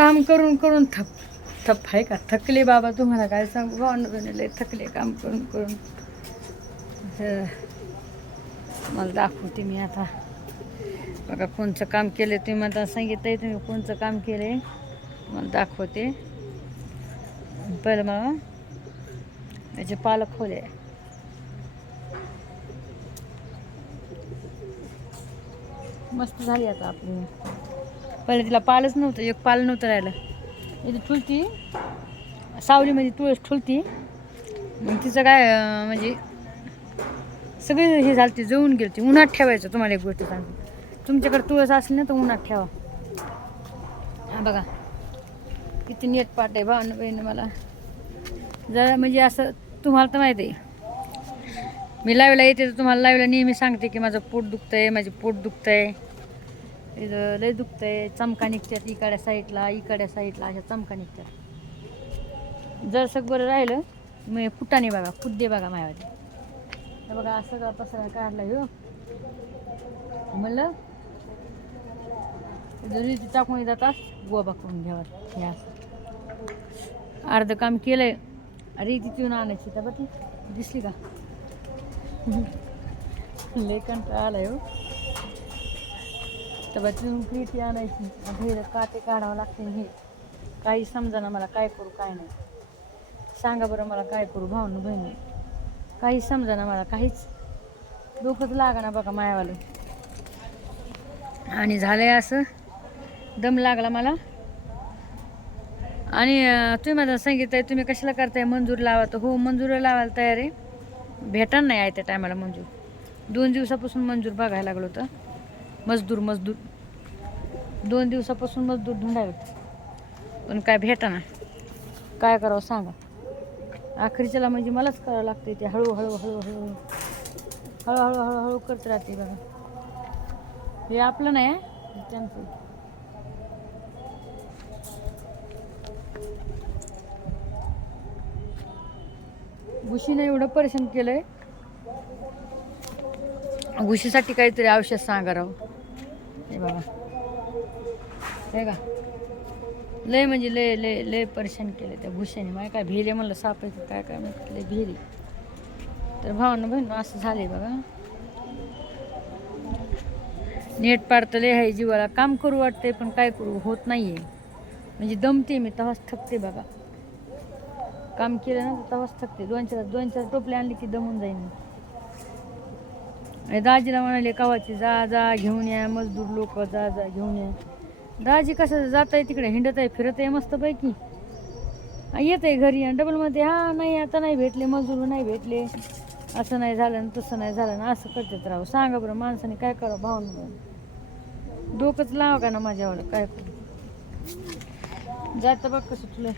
काम करून करून थप थप आहे का? थकले बाबा तुम्हाला काय सांगू? भावना लय थकले काम करून करून. मला दाखवते मी आता. बघा कोणचं काम केलं तुम्ही मला सांगितलंय तुम्ही कोणचं काम केले मला दाखवते. पहिलं मला त्याचे पालक खोले. मस्त झाली आता आपली. पहिले तिला पालच नव्हतं एक पाल नव्हतं राहिलं. इथे ठुलती. सावलीमध्ये तुळस ठुलती. मग तिचं काय म्हणजे सगळी हे झालं ती जळून गेली ती. उन्हात ठेवायचं तुम्हाला एक गोष्ट सांगते. तुमच्याकडे तुळस असली ना तर उन्हात ठेवा. हा बघा. किती नेट पाट आहे भावनं बहिणी मला. जरा म्हणजे असं तुम्हाला तर माहिती आहे. मी लावायला येते तर तुम्हाला लावायला नेहमी सांगते की माझं पोट दुखतंय माझे पोट दुखतंय. इथं लय दुखतंय. चमका निघतात इकडच्या साईडला इकड्या साईडला अशा चमका निघतात. जर सग बरं राहिलं मग फुटाने बघा फुड्डे बघा माझ्यामध्ये बघा असं का पसरा काढला हो म्हणलं जरी टाकून जातात गोबा करून घ्यावा हे असं. अर्धं काम केलंय. अरे तिथून आणायची तर बघ दिसली का? लेखन आलं आलाय हो. तर बघ प्रीती आणायची. आता का ते काढावं लागते हे. काही समजा मला काय करू काय नाही. सांगा बरं मला काय करू भावनं बहिणी. काही समजा मला काहीच. डोकंच लागा ना बघा मायावालं. आणि झालंय असं. दम लागला मला. आणि तुम्ही माझं सांगितलं तुम्ही कशाला करताय? मंजूर लावा तर हो मंजूर लावायला तयार आहे. भेटणार नाही आहे त्या टायमाला मंजूर. दोन दिवसापासून मंजूर बघायला लागलो होतं. मजदूर मजदूर. दोन दिवसापासून मजदूर ढुंढायला पण काय भेटाना. काय करावं सांगा. आखरीच्याला म्हणजे मलाच करावं लागते ते हळूहळू हळूहळू हळूहळू. हळूहळू करत राहते बघा. हे आपलं नाही आहे त्यांचं. घुशीने एवढं परेशान केलंय. घुशीसाठी काहीतरी औषध सांगा राव. हे बघा. हे का लय म्हणजे लय लय लय परेशान केलं त्या घुशाने मला काय भिले म्हणलं सापायचं काय काय म्हणतात लय भिली. तर भावानं बहिण असं झाले बघा. नेट पाडतं लय आहे जीवाला काम करू वाटतंय पण काय करू होत नाहीये. म्हणजे दमते मी तवाच थकते बघा. काम केलं ना तर तेव्हाच थकते. दोन चार दोन चार टोपले आणली की दमून जाईन मी. आणि दाजीला म्हणाले कवाची जा जा घेऊन या मजदूर लोक जा जा घेऊन या. दाजी कसं जात आहे तिकडे हिंडत आहे फिरत आहे मस्तपैकी. येत आहे घरी आणि डबलमध्ये हा नाही आता नाही भेटले मजूर नाही भेटले. असं नाही झालं आणि तसं नाही झालं ना असं करतात राहू सांगा बरं माणसाने काय करावं भावनं डोकंच लावा का ना माझ्यावर काय करू? जातं बघ कसं तुला.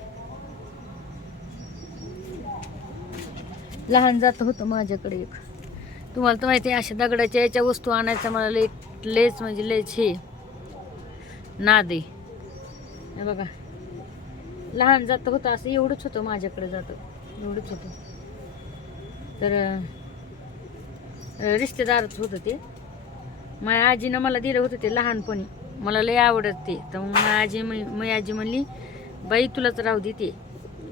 लहान जात होतं माझ्याकडे एक. तुम्हाला तर माहिती आहे अशा दगडाच्या याच्या वस्तू आणायचं मला लय लेच म्हणजे लेच हे. नादे. बघा. लहान जात होतं असं एवढंच होतं माझ्याकडे जातं. एवढंच होतं. तर रिश्तेदारच होतं ते. माझ्या आजीनं मला दिलं होतं ते लहानपणी. मला लय आवडत ते. तर मग माझ्या आजी मी आजी म्हणली बाई तुलाच राहू दे ते.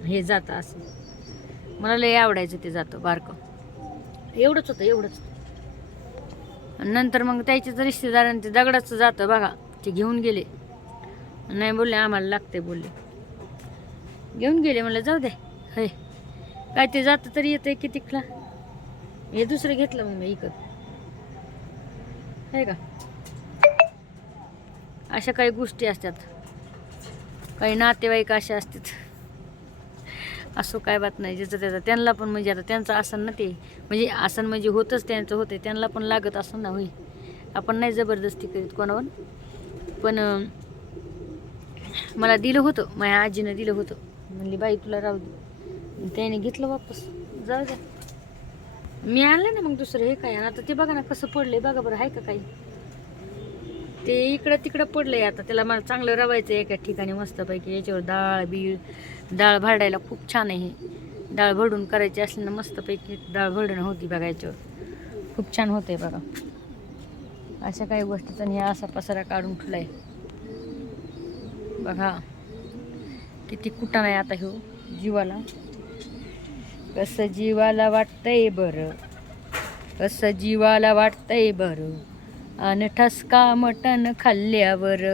हे जातं असं. मला लय आवडायचं ते जातं बारकं. एवढंच होतं एवढंच आणि नंतर मग त्याच्याच रिश्तेदारांचे ते दगडाचं जातं बघा ते घेऊन गेले. नाही बोलले आम्हाला लागते बोलले. घेऊन गेले म्हणलं जाऊ दे हे. काय ते जातं तरी येतं की कितीकला हे दुसरं घेतलं मग मी इकत आहे का? अशा काही गोष्टी असतात. काही नातेवाईक असे असतात. असं काय बात नाही ज्याचं त्याचं. त्यांना पण म्हणजे आता त्यांचं आसन ना ते. म्हणजे आसन म्हणजे होतच त्यांचं होते त्यांना पण लागत असं ना होई आपण नाही जबरदस्ती करीत कोणावर. पण मला दिलं होतं माझ्या आजीनं दिलं होतं. म्हणली बाई तुला राहू दे. त्याने घेतलं वापस. जाऊ द्या. मी आणलं ना मग दुसरं हे काय? आणि आता ते बघा ना कसं पडलंय. बघा बरं आहे का काही? ते इकडं तिकडं पडलंय आता. त्याला मला चांगलं रवायचं एका ठिकाणी मस्तपैकी. याच्यावर डाळ बीळ डाळ भरडायला खूप छान आहे डाळ भरडून करायची असली ना मस्तपैकी डाळ भरडणं होती बघा याच्यावर. खूप छान होते बघा. अशा काही गोष्टीचा हे असा पसारा काढून ठेवलाय. बघा. किती कुठं नाही आता ह्यो जीवाला. कसं जीवाला वाटतंय बरं. कसं जीवाला वाटतंय बरं. आणि ठसका मटण खाल्ल्यावर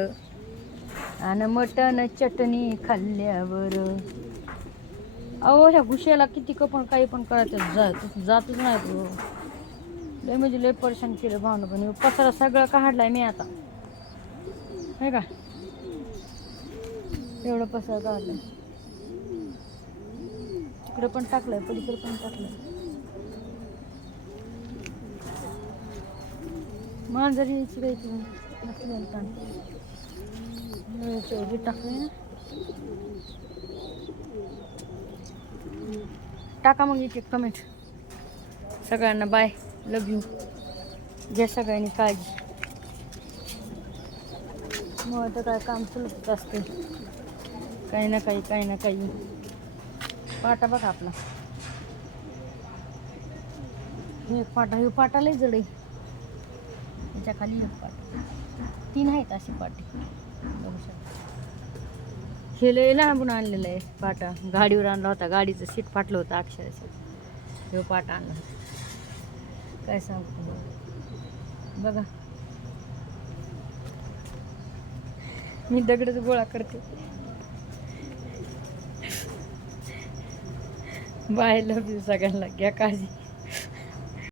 आणि मटण चटणी खाल्ल्यावर. अहो ह्या घुश्याला किती का पण काही पण करायचं जात जातच नाही तो. लय म्हणजे लय परेशान केलं भावनं पण पसारा सगळं काढलाय मी आता. हे का? एवढं पसारा काढलाय. तिकडं पण टाकलंय पलीकडे पण टाकलंय. मांजर यायची काय इकडून नसलेलं टाका मग एक एक कमेंट सगळ्यांना बाय लव यू घ्या सगळ्यांनी काळजी. मग आता काय काम सुलभच असते काही ना काही काही ना काही. पाटा बघा आपला. हे एक पाटा हे पाटा लय जड आहे. त्याच्याखाली एक पाटा तीन आहेत अशी पाटी बघू शकता. हे लय लांबून आणलेलं आहे पाटा. गाडीवर आणला होता. गाडीचं सीट फाटलं होतं अक्षरशः. हे पाटा आणला काय सांगू तुम्हाला? बघा. मी दगडच गोळा करते. बाय लव्ह यू सगळ्यांना. घ्या काळजी.